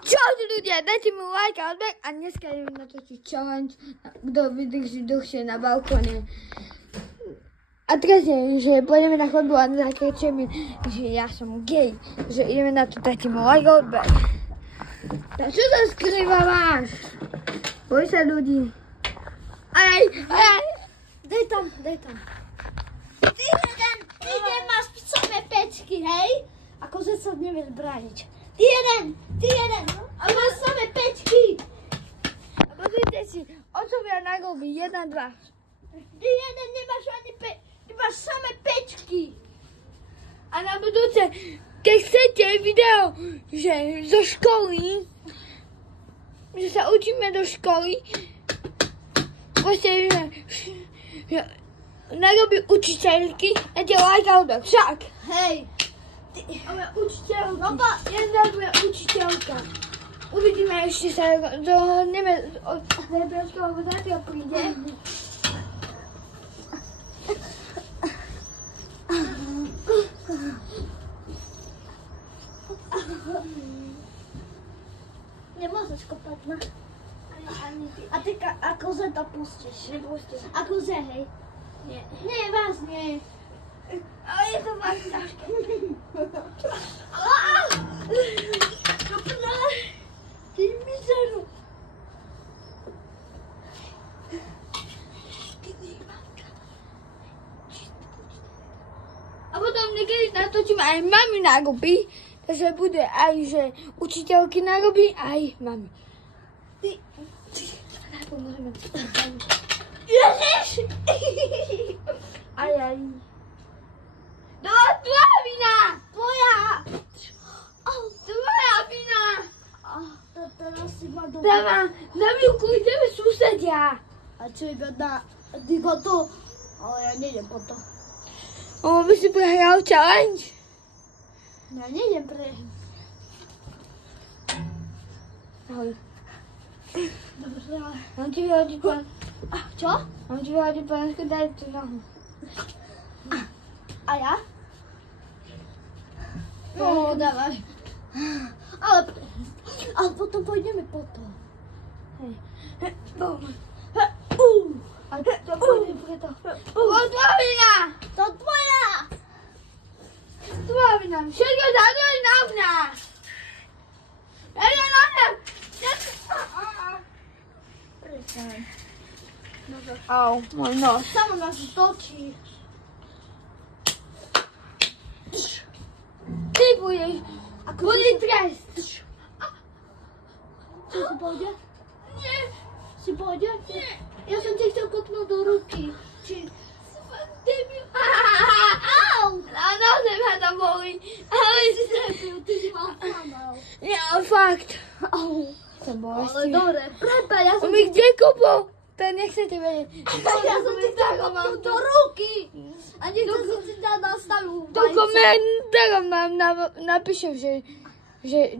Čaute ľudia, dajte mi like a odber a dneska idem natočiť challenge, kto vydrží dlhšie na balkóne. A teraz je, že pôjdeme na chodbu a zakričíme, že ja som gay, že ideme na to, dajte mi like a odber. Tak čo sa skrývaš? Boj sa ľudí. Aj. Daj tam. Ty jeden máš samé pečky, hej? Akože sa nevieš brániť. Ty jeden, a máš samé pečky. A pozrite si, otcovia na golby, 1, 2. Ty jeden nemáš ani ty máš samé pečky. A na budúce, keď chcete video, že zo školy, že sa učíme do školy, proste, že narobí učiteľky, a tie like a odber, však. Hej. Ale učiteľky, No jedna bude učiteľka. Uvidíme, ešte sa dohodneme od Nebraska, lebo zatiaľ príde. Nemôžeš kopať, no. Ani ty. A ty akože to pustíš. Nepustím. Akože, hej. Nie. Nie, vážne. Ale je to fakt ťažké. Ty mizeru. A potom niekedy natočím aj mami narobí, takže bude aj, že učiteľky narobí, aj mami. Ty pomôžeme. Ježiš! Aj. Tvoja vina! Tvoja! Tvoja vina! To teraz si ma do... Na výuku ideme susedia. A čo iba to? Ale ja nejdem po to. By si prehral challenge? Ja nejdem pre... Ahoj. Dobre, ale... Mám ti vyhodiť pán. Čo? Mám ti vyhodiť pánsku, daj tú nohu. A ja? No, dávaj. Ale potom pôjdeme potom. Hej. Bum. A to pôjde preto. Tvoja vina! To tvoja! Tvoja vina. Všetko zadoj na mňa. Jedno na mňa. Au, môj nos. Samo nás točí. Ty budeš. Bude trest. Čo si pôjde? Nie. Si pôjde? Nie. Ja som ti chcel kopnúť do ruky. Či... Debil. Au! A naozaj ma to bolí. Ale si sa... Ty si ma oklamal. Ja, fakt. Au. To bolo Ale dobre, prepáč, ja som mi kde kopol? To nechcete vedieť. Ja som ti chcel kopnúť do ruky. A nechcel som ti dať na stavu. Do komentárom vám napíšem, že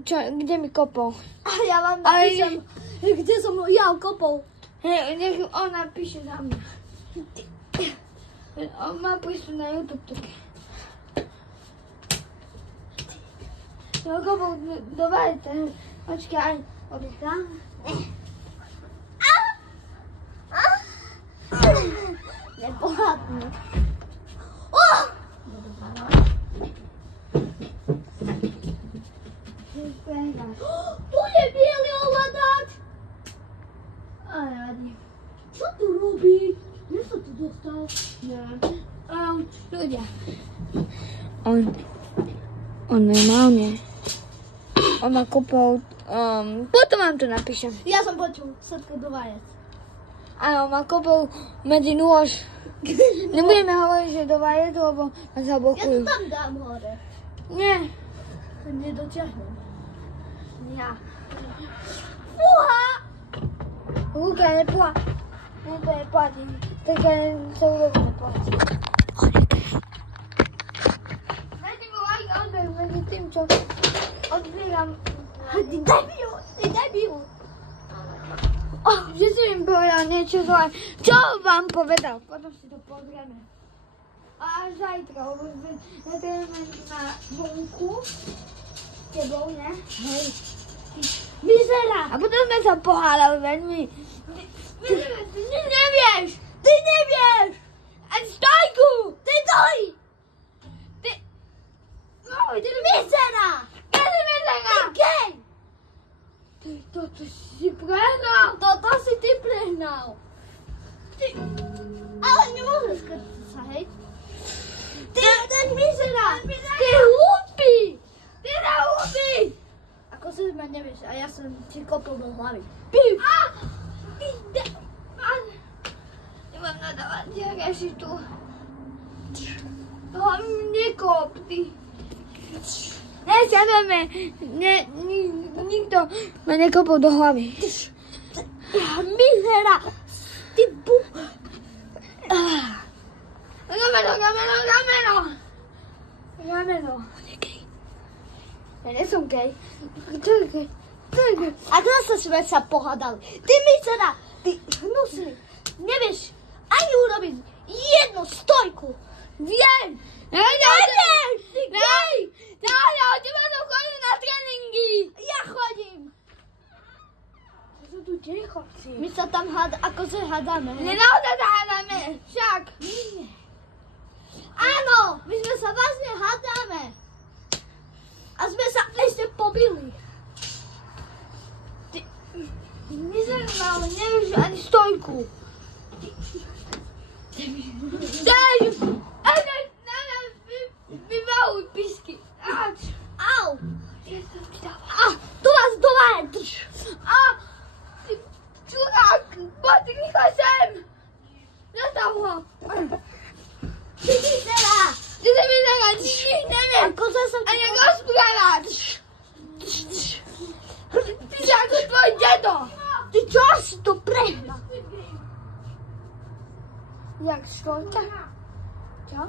čo, kde mi kopol. A ja vám napíšem, kde som ja kopol. Hej, nech on napíše za mňa. On má prístup na YouTube také. To kopol do vajte. Počkaj, odýchám. Nepohádnu. Tu je bielý ovládač. Aj, radi. Čo tu robí? Kde sa tu dostal? Ľudia. On normálne. On ma kopol. Potom vám to napíšem. Ja som počul, Srpko do vajec. Áno, ma kopol medzi nôž. Nebudeme hovoriť, že do vajec, lebo ma Ja to zablokujú. tam dám hore. Nie. To nedotiahnem. Ja. Fúha! Ruka nepla. Nie, to neplatí. Tak ja sa urobí neplatí. Dajte mi like a odber medzi tým, čo odbieram. Ty debil! Že som im povedal niečo zlé. Čo vám povedal? Potom si to pozrieme. A až zajtra, lebo zajtra na vonku. S tebou, ne? Hej. Mizera! A potom sme sa pohádali veľmi. Ty nevieš! Ty nevieš! Ani stojku! Ty doj! Ty... No, ty Mizera! Ty Ty gej! Ty toto si prehnal! Toto si ty prehnal. Ty... Ale nemôžeš krtiť sa, hej? Ty jeden mizera! Ty hlupý! Ty hlupý! Ako si ma nevieš, a ja som ti kopol do hlavy. Ty nemám nadávať, jak si tu. Hlavne nekop, ty. Nesiadame. Nikto ma nekopol do hlavy. Mizera! Ty bu... Rameno. Ja nie som gej. To je gej. A zase sme sa pohádali. Ty mizera! Ty hnusný! Nevieš ani urobiť jednu stojku! Viem! Nevieš! Ty gej! Ja od teba to chodím na tréningy. Ja chodím! To sú tu tie chlapci. My sa tam akože hádame. Nenaozaj sa hádame. Však. Áno! My sme sa vlastne hádame. A sme sa ešte pobili. Mizerná, nevieš ani stojku. Daj! Vybavuj písky. Au! Tu vás dole drž. Ty čurák, poď rýchlo sem. Zastav ho. Ty mizera! Ty sa mizerná, ty nič nevieš. Akože som A jak rozprávač. Ty si ako tvoj dedo. Ty čo si to prehnal? Jak štorka? Čo?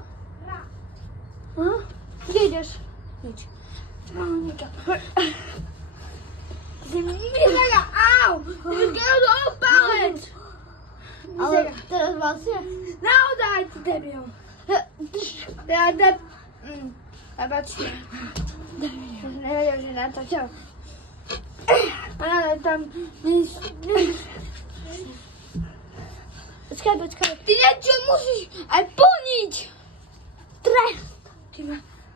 Kde ideš? Nič. No, nikam. Ty si mizerná, au. Ty mi skoro palec. Ale teraz vlastne... Naozaj, ty debil. Prebačte. Som nevedel, že natáčam. Ale tam... Počkaj. Ty niečo musíš aj plniť. Trest.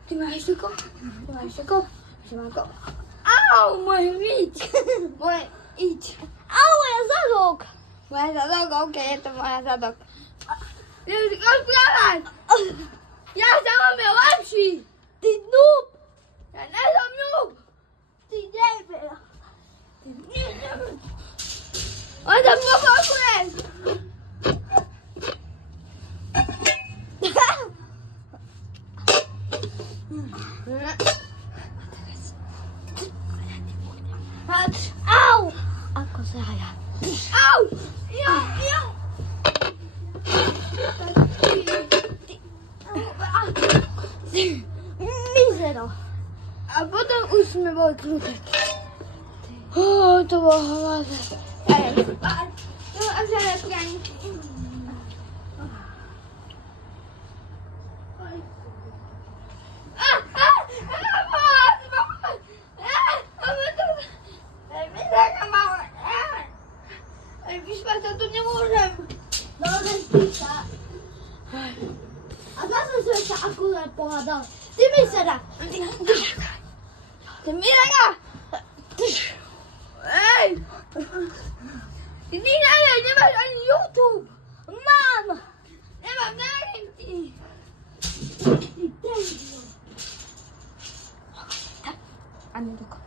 Ty máš šoko? Au, môj iť. Au, ja zadok. Moja zadok, ok, je to moja zadok. Nemusíš rozprávať. Ja sa mám lepší. Ty noob. Ja nie som noob. Ty debil. On tam pokokuje. Au. Ako sa ja. Au. Jo. Mizero. A potom už sme boli kľútek. To bolo hrozné. A sa neprani. Vyšpať sa tu nemôžem. Dobre, spí sa. A zase sme sa akurát pohádali. Ty mizera. Ty Miraka! Ej! Ty nevieš, nemáš ani YouTube! Mám. Nemám, neverím ti! Ty debil. A nedokon.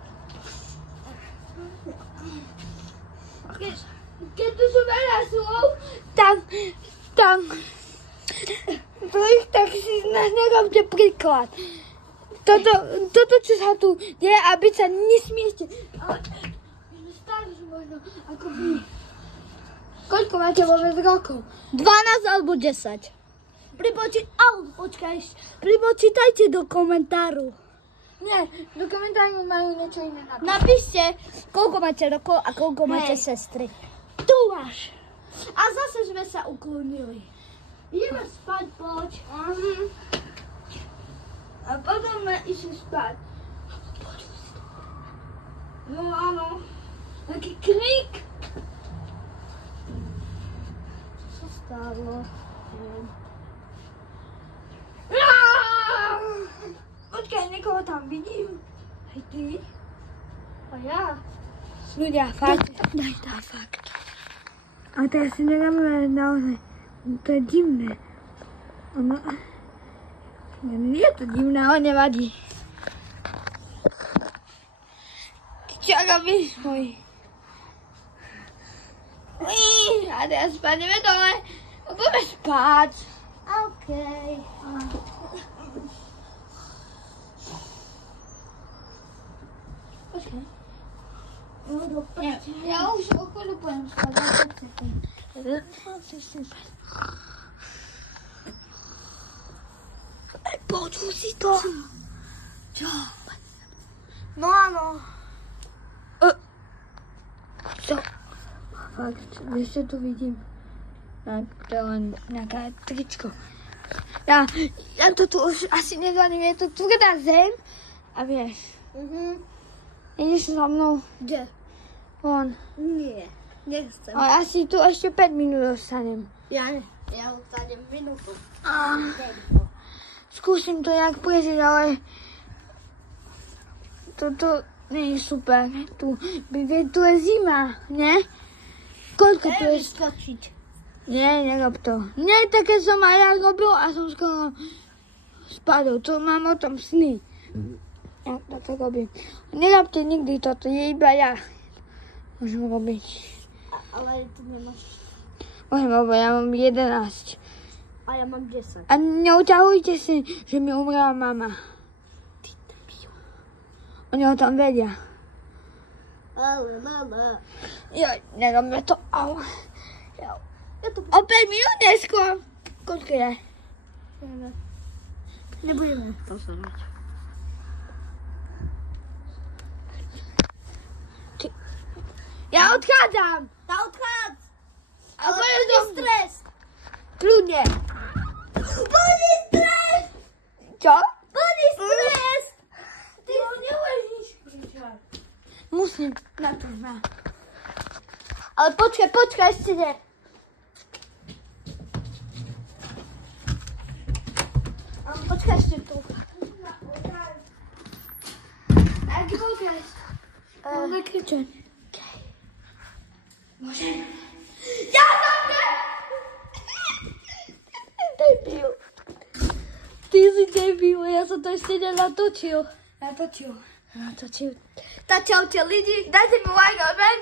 Keď tu sú veľa slov, tak si nerobte príklad. Toto, čo sa tu deje, aby sa nesmiete. Ale my sme starší možno ako vy. Koľko máte vôbec rokov? 12 alebo 10. Pripočítajte do komentáru. Nie, do komentáru majú niečo iné napísať. Napíšte, koľko máte rokov a koľko máte sestry. Tu máš. A zase sme sa uklonili. Ideme spať, poď. A potom sme išli spať. No áno. Taký krík. Co sa stalo? Počkaj, niekoho tam vidím. Aj ty? A ja? Ľudia, fakt. Daj tá fakt. A teraz si nedáme naozaj. To je divné. Ono... Nie je to divné, ale nevadí. Ty čo robíš, môj? A teraz spadneme dole. Budeme spať. Okej. Počkaj. No dobre. Ja už o chvíľu pôjdem spať. Počuj si to. Čo? No áno. Co? Fakt, ešte tu vidím. To je len nejaká tričko. Ja to tu už asi nezvládnem, je to tvrdá zem. A vieš, ideš so mnou Kde? von. Nie. Nechcem. Ale asi tu ešte 5 minút dostanem. Ja ostanem minútu. Skúsim to nejak prežiť, ale toto nie je super. Tu je zima, ne? Koľko tu je? Vyskočiť. Nie, nerob to. Nie, také som aj ja robil a som skoro spadol. To mám o tom sny. Ja to robím. Nerobte nikdy toto, je iba ja. Môžem robiť. Ale ty nemáš. Môžem robiť, ja mám 11. A ja mám 10. A neuťahujte si, že mi umrela mama. Oni o tom vedia. Ale mama. Joj, nerobme to. Au. Ja to O 5 minút neskôr. Koľko je? nebudeme pozerať. Ja odchádzam. Tá odchádz. Ale Ale budem to je dom- stres. Kľudne. Boli stres. Čo? Boli stres. Ty ho nebudeš nič kričať. Musím na to ma. Ale počkaj, ešte nie. Počkaj ešte tu. Aký podcast? Môžeme kričať. Môžem. Ja som debil. Ty si debil, ja som to ešte nenatočil. Natočil. Tak čaute lidi. Dajte mi like, odber.